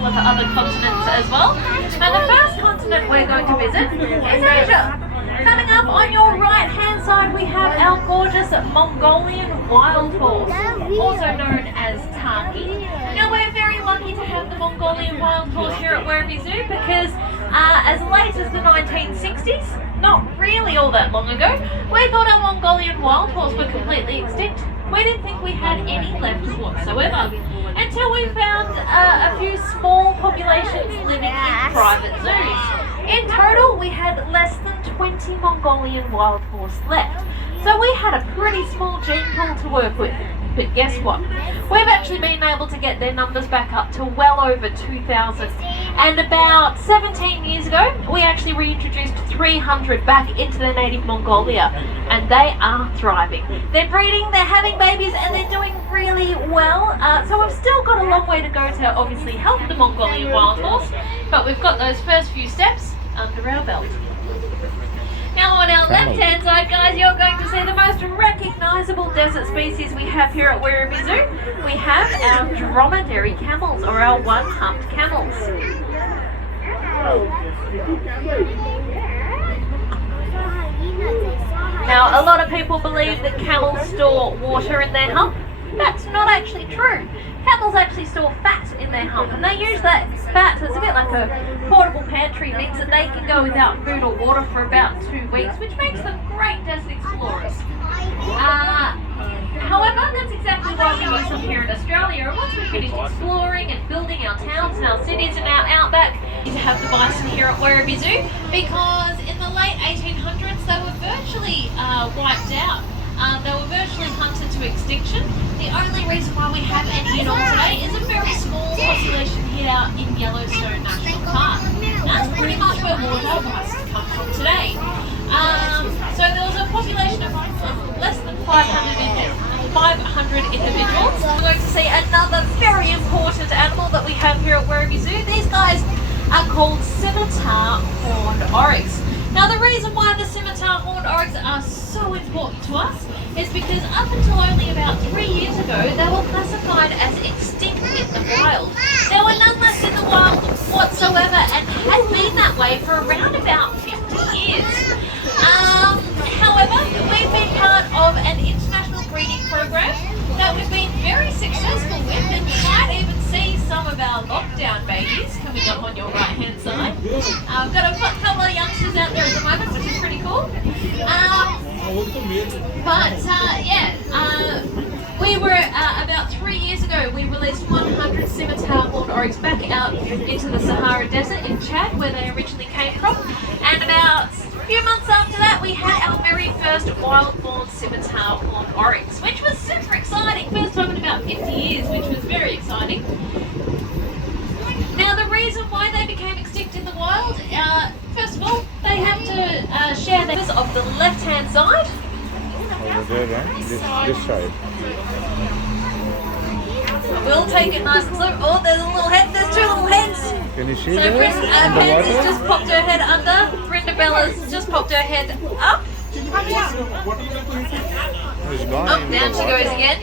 couple of other continents as well. And the first continent we're going to visit is Asia. Coming up on your right hand side we have our gorgeous Mongolian wild horse, also known as Taki. Now we're very lucky to have the Mongolian wild horse here at Werribee Zoo because as late as the 1960s, not really all that long ago, we thought our Mongolian wild horse were completely extinct. We didn't think we had any left whatsoever until we found a few small populations living in private zoos. In total, we had less than 20 Mongolian wild horse left. So we had a pretty small gene pool to work with. But guess what? We've actually been able to get their numbers back up to well over 2,000. And about 17 years ago, we actually reintroduced 300 back into their native Mongolia. And they are thriving. They're breeding, they're having babies, and they're doing really well. So we've still got a long way to go to obviously help the Mongolian wild horse. But we've got those first few steps under our belt. Now on our left-hand side, guys, you're going to see the most recognisable desert species we have here at Werribee Zoo. We have our dromedary camels, or our one-humped camels. Now, a lot of people believe that camels store water in their hump. That's not actually true. Camels actually store fat in their hump, and they use that fat as a bit like a portable pantry. Means that they can go without food or water for about 2 weeks, which makes them great desert explorers. However, that's exactly why we use them here in Australia. And once we've finished exploring and building our towns and our cities and our outback, we have the bison here at Werribee Zoo because in the late 1800s they were virtually wiped out. They were virtually hunted to extinction. The only reason why we have any at all today is a very small population here in Yellowstone National Park. That's pretty much where water bison come from today. So there was a population of less than 500 individuals. We're going to see another very important animal that we have here at Werribee Zoo. These guys are called scimitar horned oryx. Now the reason why the scimitar horned oryx are so important to us is because up until only about 3 years ago they were classified as extinct in the wild. There were none left in the wild whatsoever and had been that way for around about 50 years. However, we've been part of an international breeding program that we've been very successful with, and you might even see some of our lockdown babies coming up on your right hand side. We've got a couple of youngsters out there at the moment, which is pretty cool. We were about 3 years ago we released 100 scimitar horned oryx back out into the Sahara Desert in Chad, where they originally came from, and about a few months after that we had our very first wild-born scimitar horned oryx, which was super exciting. First time in about 50 years, which was very exciting. Now the reason why they became extinct in the wild, first of all, they have to share this of the left-hand side. Over there, right? This side. We'll take it nice and slow. Oh, there's a little head. There's two little heads. Can you see so that? Pansy's just popped her head under. Brindabella's just popped her head up. Oh, down she goes again.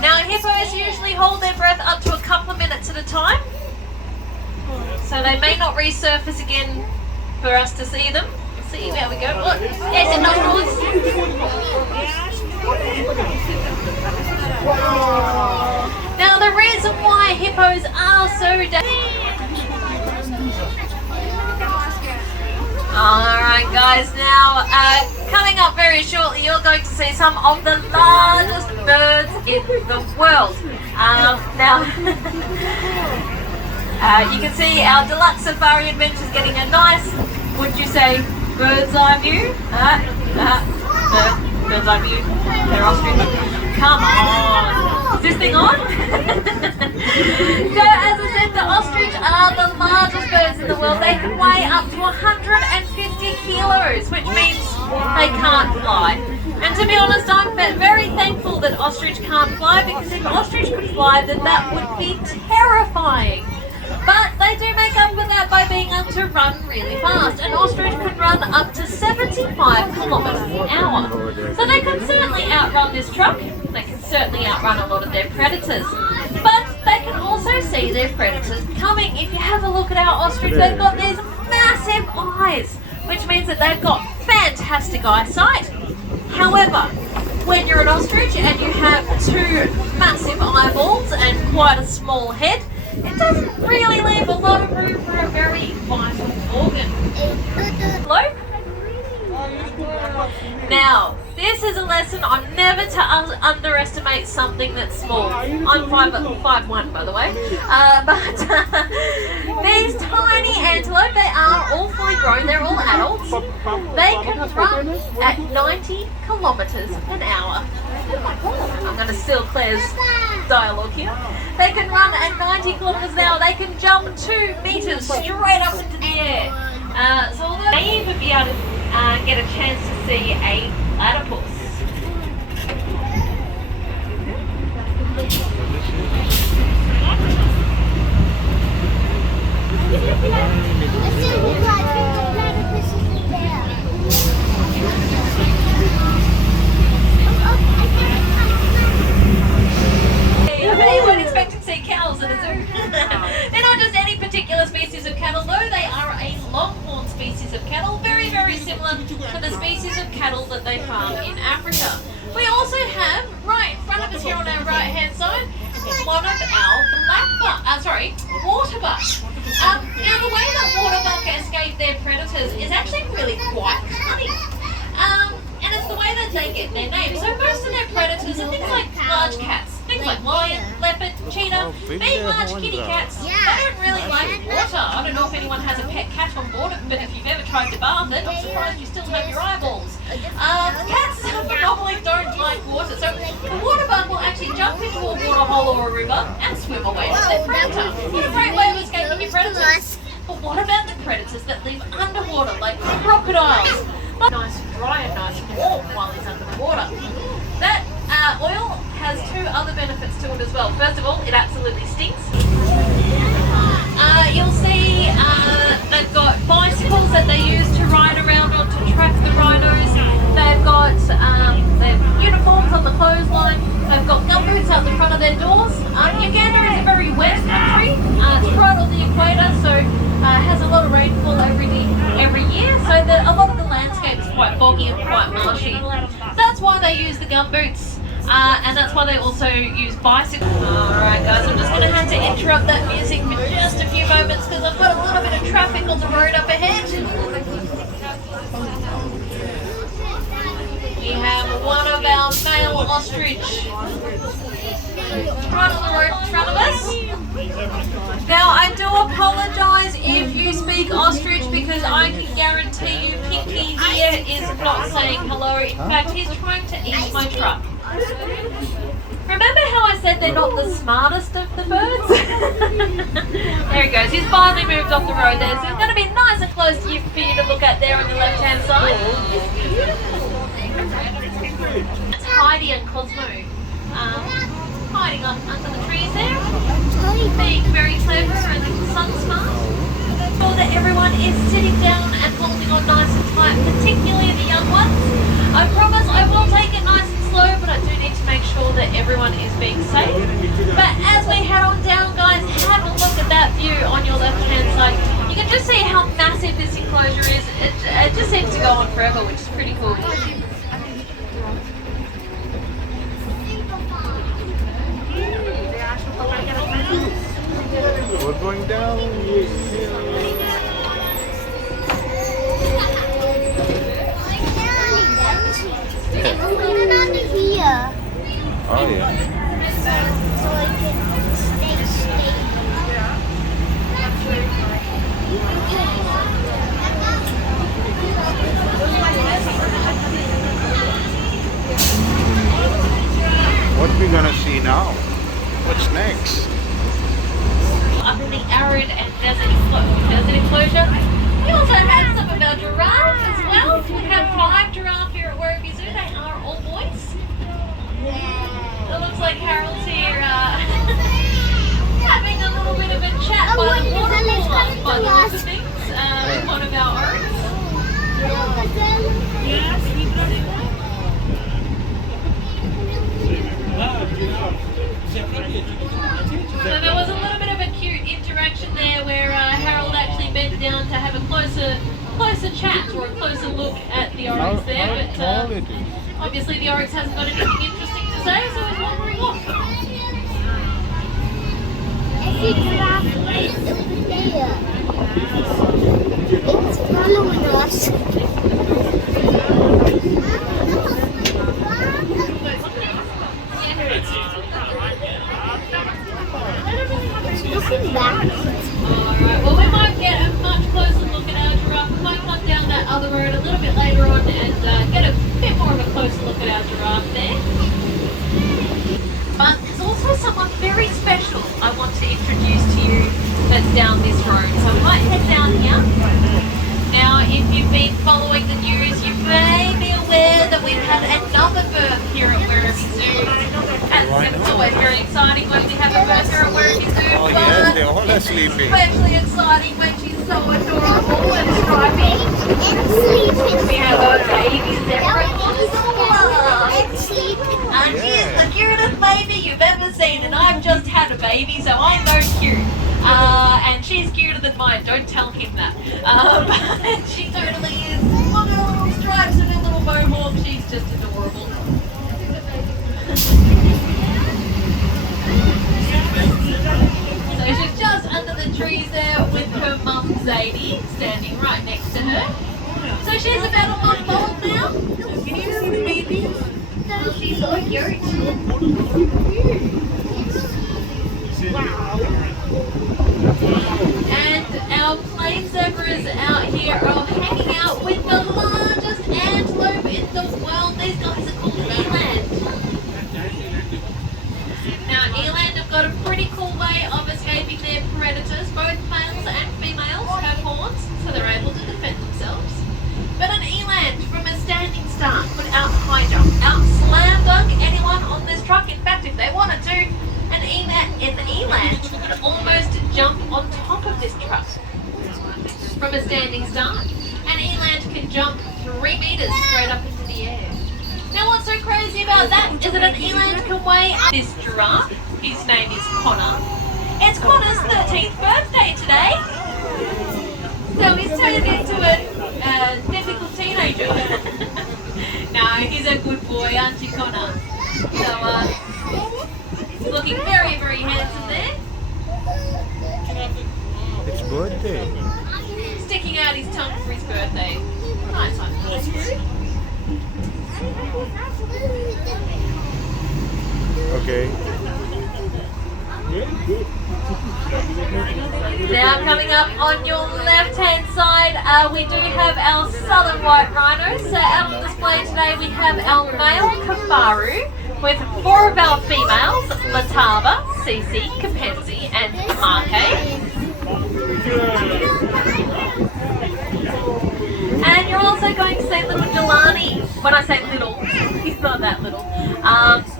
Now hippos usually hold their breath up to a couple of minutes at a time. So they may not resurface again for us to see them. See, there we go. Look, there's the nostrils. Now the reason why hippos are so Alright guys, now coming up very shortly you're going to see some of the largest birds in the world. Now you can see our deluxe safari adventures getting a nice, would you say, bird's eye view? Bird's eye view. They're ostrich. Come on. Is this thing on? So as I said, the ostrich are the largest birds in the world. They can weigh up to 150 kilos, which means they can't fly. And to be honest, I'm very thankful that ostrich can't fly, because if ostrich could fly, then that would be terrifying. But they do make up for that by being able to run really fast. An ostrich can run up to 75 kilometers an hour. So they can certainly outrun this truck. They can certainly outrun a lot of their predators. But They can also see their predators coming. If you have a look at our ostrich, they've got these massive eyes, which means that they've got fantastic eyesight. However, when you're an ostrich and you have two massive eyeballs and quite a small head, it doesn't really leave a lot of room for a very vital organ. Hello? Now, this is a lesson on never to underestimate something that's small. I'm 5'1", by the way. But these tiny antelope, they are all fully grown, they're all adults. They can run at 90 kilometers an hour. I'm going to steal Claire's dialogue here. They can run at 90 kilometers an hour. They can jump 2 meters straight up into the air. So although they may even be able to get a chance to see a platypus. You weren't expecting to see cows in a zoo. They're not just any particular species of cattle, though. They are a longhorn species of cattle, very, very similar to the species of cattle that they farm in Africa. We also have, right in front of us here on our right-hand side, one of our waterbuck. Now, the way that waterbuck escape their predators is actually really quite cunning. And it's the way that they get their name. So most of their predators are things like large cats. Things like lion, leopard, cheetah, being large kitty cats. They don't really like water. I don't know if anyone has a pet cat on board, but if you've ever tried to bath it, I'm surprised you still have your eyeballs. Cats normally don't like water, so a waterbuck will actually jump into a water hole or a river and swim away from their predator. It's a great way of escaping your predators. But what about the predators that live underwater, like crocodiles? Nice and dry and nice and warm while he's under the water. That oil has 2 other benefits to it as well. First of all, it absolutely stinks. You'll see they've got bicycles that they use to ride around on to track the rhinos. They've got their uniforms on the clothesline. They've got gumboots out the front of their doors. Uganda is a very wet country. It's right on the equator, so has a lot of rainfall every year. So a lot of the landscape is quite foggy and quite marshy. That's why they use the gumboots. And that's why they also use bicycles. Alright guys, I'm just going to have to interrupt that music for just a few moments because I've got a little bit of traffic on the road up ahead. We have one of our male ostrich right on the road in front of us. Now I do apologise if you speak ostrich because I can guarantee you Pinky here is not saying hello. In fact, he's trying to eat my truck. Remember how I said they're not the smartest of the birds? There he goes. He's finally moved off the road there. So it's going to be nice and close to you for you to look at there on the left-hand side. It's Heidi and Cosmo hiding up under the trees there. Being very clever and sun smart. So that everyone is sitting down and holding on nice and tight, particularly the young ones. I promise I will take it nice and slow, but I do need to make sure that everyone is being safe. But as we head on down, guys, have a look at that view on your left-hand side. You can just see how massive this enclosure is. It just seems to go on forever, which is pretty cool. We're going down. Oh yeah. So I can stay. What are we gonna see now? What's next? Up in the arid and desert enclosure. We also have some of our giraffes as well. We have 5 giraffes here at Werribee Zoo. They are all boys. It looks like Harold's here having a little bit of a chat by the waterfall by the looks of things. One of our own. So there was a little bit of a cute interaction there where Harold actually bent down to have a closer chat or a closer look at the oryx there, but obviously the oryx hasn't got anything interesting to say, so he's wandering off. It's following us. Looking back. Alright, well we might get a much closer look at our giraffe. We might come down that other road a little bit later on and get a bit more of a closer look at our giraffe there. But there's also someone very special I want to introduce to you that's down this road. So we might head down here. Now, if you've been following the news, you may be aware that we've had another birth here at Werribee Zoo. And it's always very exciting when we have a birth here at Werribee Zoo. Oh yes, they're all sleeping. Especially exciting when she's so adorable and stripy. And sleeping. We have our baby Sarah. And sleeping. And she is the cutest baby you've ever seen, and I've just had a baby, so I know cute. And she's cuter than mine, don't tell him that. But she totally is. Look at her little stripes and her little mohawk, she's just adorable. So she's just under the trees there with her mum Zadie, standing right next to her. So she's about a month old now. So she's so cute. And our plain zebras out here are hanging out with the largest antelope in the world. These guys are called eland. Now eland have got a pretty cool way of escaping their predators. Both males and females have horns, so they're able to defend themselves. But an eland from a standing start could out high jump, out slam dunk anyone on this truck. In fact, if they wanted to, an eland could almost jump on top of this truck from a standing start. An eland can jump 3 meters straight up into the air. Now what's so crazy about that is that an eland can weigh this giraffe. His name is Connor. It's Connor's 13th birthday today. So he's turned into a typical teenager. No, he's a good boy, aren't you, Connor? So, he's looking very, very handsome there. It's birthday. Sticking out his tongue for his birthday. Nice one. Okay. Now coming up on your left hand side, we do have our southern white rhinos. So out on display today we have our male Kafaru with 4 of our females, Latava, Cece, Capensi and Kamake. And you're also going to see little Jelani. When I say little, he's not that little.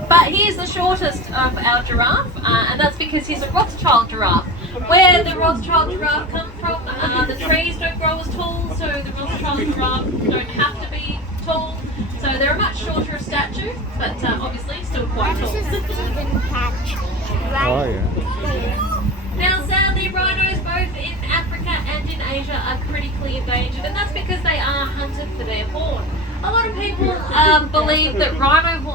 But he is the shortest of our giraffe, and that's because he's a Rothschild giraffe. Where the Rothschild giraffe come from, the trees don't grow as tall, so the Rothschild giraffe don't have to be tall. So they're a much shorter of stature, but obviously still quite tall. Oh yeah. Now sadly, rhinos both in Africa and in Asia are critically endangered, and that's because they are hunted for their horn. A lot of people believe that rhino horn